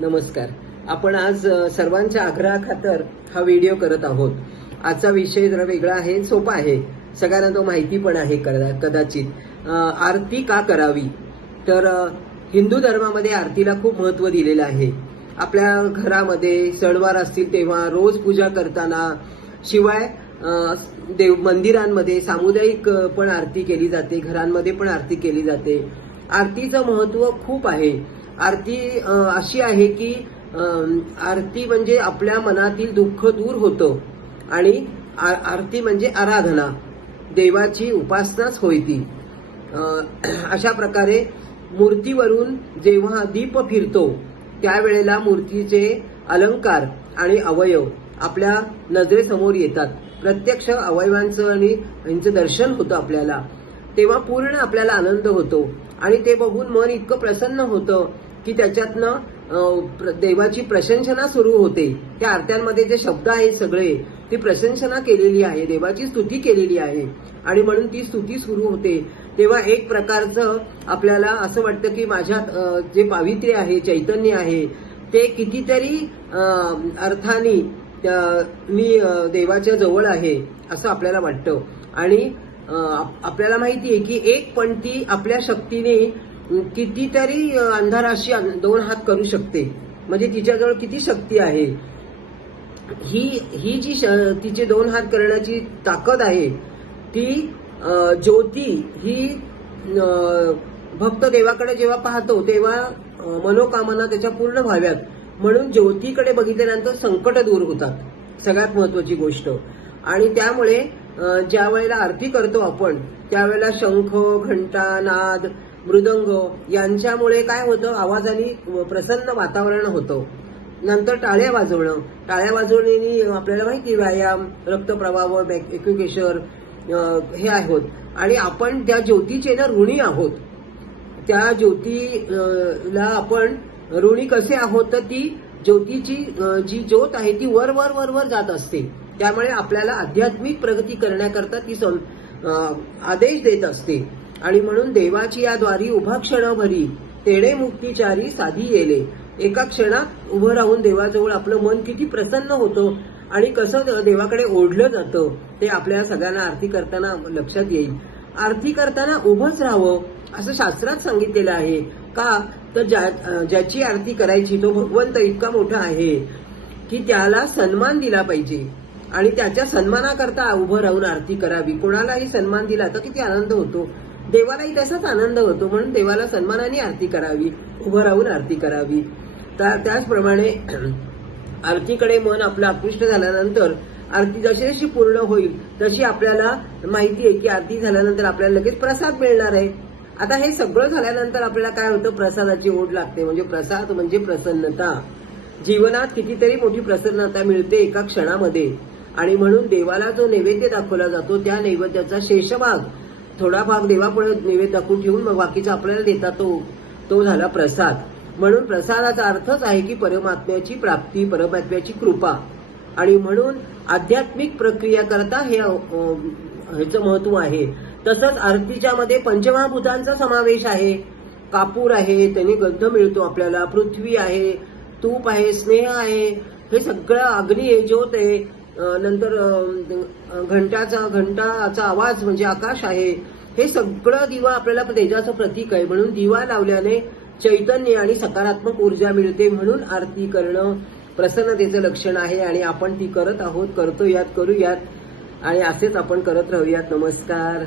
नमस्कार. आपण आज सर्वांच्या आग्रहाखातर हा व्हिडिओ करत आहोत. आजचा विषय जरा वेगळा आहे सोपा आहे. सगळ्यांना तो माहिती पण आहे कदा- कदाचित. आरती का करावी? तर हिंदू धर्मामध्ये आरतीला खूप महत्त्व दिलेलं आहे. आपल्या घरामध्ये सणवार असतील तेव्हा रोज पूजा करताना शिवाय देव मंदिरांमध्ये सामुदायिक पण आरती केली जाते घरांमध्ये पण आरती केली जाते. आरतीचं महत्त्व खूप आहे. आरती अशी आहे की आरती म्हणजे आपल्या मनातील दुःख दूर होतं आणि आ- आरती म्हणजे आराधना देवाची उपासनाच होय ती. अशा प्रकारे मूर्तीवरून जेव्हा दीप फिरतो त्यावेळेला मूर्तीचे अलंकार आणि अवयव आपल्या नजरेसमोर येतात. प्रत्यक्ष अवयवांचं आणि यांचं दर्शन होतं आपल्याला. तेव्हा पूर्ण आपल्याला आनंद होतो आणि ते बघून मन इतकं प्रसन्न होतं की त्याच्यातनं प्र- देवाची प्रशंसना सुरू होते. त्या आरत्यांमध्ये जे शब्द आहेत सगळे ती प्रशंसना केलेली आहे देवाची स्तुती केलेली आहे. आणि म्हणून ती स्तुती सुरू होते. तेव्हा एक प्रकारचं आपल्याला असं वाटतं की माझ्यात जे पावित्र्य आहे चैतन्य आहे ते कितीतरी अर्थाने अर्थानी मी देवाच्या जवळ आहे असं आपल्याला वाटतं. आणि आप- आपल्याला माहिती आहे की एक पण ती आपल्या शक्तीने कितीतरी अंधाराशी दोन हात करू शकते. म्हणजे तिच्याजवळ किती शक्ती आहे? ही ही जी श- तिचे दोन हात करण्याची ताकद आहे ती ज्योती ही भक्त देवाकडे जेव्हा पाहतो तेव्हा मनोकामना त्याच्या पूर्ण व्हाव्यात. म्हणून ज्योतीकडे बघितल्यानंतर संकट दूर होतात. सगळ्यात महत्वाची गोष्ट. आणि त्यामुळे ज्या वेळेला आरती करतो आपण त्यावेळेला शंख घंटा नाद मृदंग यांच्यामुळे काय होतं? आवाजाने प्रसन्न वातावरण होतं. नंतर टाळ्या वाजवणं. टाळ्या वाजवण्याने आपल्याला माहिती व्यायाम रक्तप्रवाह एक्युकेशर हे आहोत. आणि आपण त्या ज्योतीचे ना ऋणी आहोत. त्या ज्योतीला आपण ऋणी कसे आहोत? तर ती ज्योतीची जी ज्योत आहे ती वर वर वर वर जात असते. त्यामुळे आपल्याला आध्यात्मिक प्रगती करण्याकरता ती आदेश देत असते. आणि म्हणून देवाची या द्वारी उभा क्षणभरी तेणे मुक्तीचारी साधी येले. एका क्षणात उभं राहून देवाजवळ आपलं मन किती प्रसन्न होतं आणि कसं देवाकडे ओढलं जातं ते आपल्या सगळ्यांना आरती करताना लक्षात येईल. आरती करताना उभंच राहावं असं शास्त्रात सांगितलेलं आहे. का? तर ज्या ज्याची आरती करायची तो भगवंत इतका मोठा आहे की त्याला सन्मान दिला पाहिजे. आणि त्याच्या सन्मानाकरता उभं राहून आरती करावी. कोणालाही सन्मान दिला तर किती आनंद होतो. देवालाही तसाच आनंद होतो म्हणून देवाला सन्मानाने आरती करावी उभं राहून आरती करावी. तर त्याचप्रमाणे आरतीकडे मन आपलं आकृष्ट झाल्यानंतर आरती जशी जशी पूर्ण होईल तशी आपल्याला माहिती आहे की आरती झाल्यानंतर आपल्याला लगेच प्रसाद मिळणार आहे. आता हे सगळं झाल्यानंतर आपल्याला काय होतं? प्रसादाची ओढ लागते. म्हणजे प्रसाद म्हणजे प्रसन्नता. जीवनात कितीतरी मोठी प्रसन्नता मिळते एका क्षणामध्ये. आणि म्हणून देवाला जो नैवेद्य दाखवला जातो त्या नैवेद्याचा शेषभाग थोडा भाग देवापुढे नैवेद्य दाखवून ठेवून मग बाकीचा आपल्याला देता तो तो झाला प्रसाद. म्हणून प्रसादाचा अर्थच आहे की परमात्म्याची प्राप्ती परमात्म्याची कृपा. आणि म्हणून आध्यात्मिक प्रक्रिया करता हे ह्याचं महत्त्व आहे. तसंच आरतीच्या मध्ये पंचमहाभूतांचा समावेश आहे. कापूर आहे त्याने गंध मिळतो आपल्याला पृथ्वी आहे तूप आहे स्नेह आहे हे सगळं अग्नी आहे ज्योत आहे. नंतर घंटाचा घंटाचा आवाज म्हणजे आकाश आहे. हे सगळं दिवा आपल्याला तेजाचं प्रतीक आहे. म्हणून दिवा लावल्याने चैतन्य आणि सकारात्मक ऊर्जा मिळते म्हणून आरती करणं प्रसन्नतेचं लक्षण आहे आणि आपण ती करत आहोत. करतो यात करूयात आणि असेच आपण करत राहूयात. नमस्कार.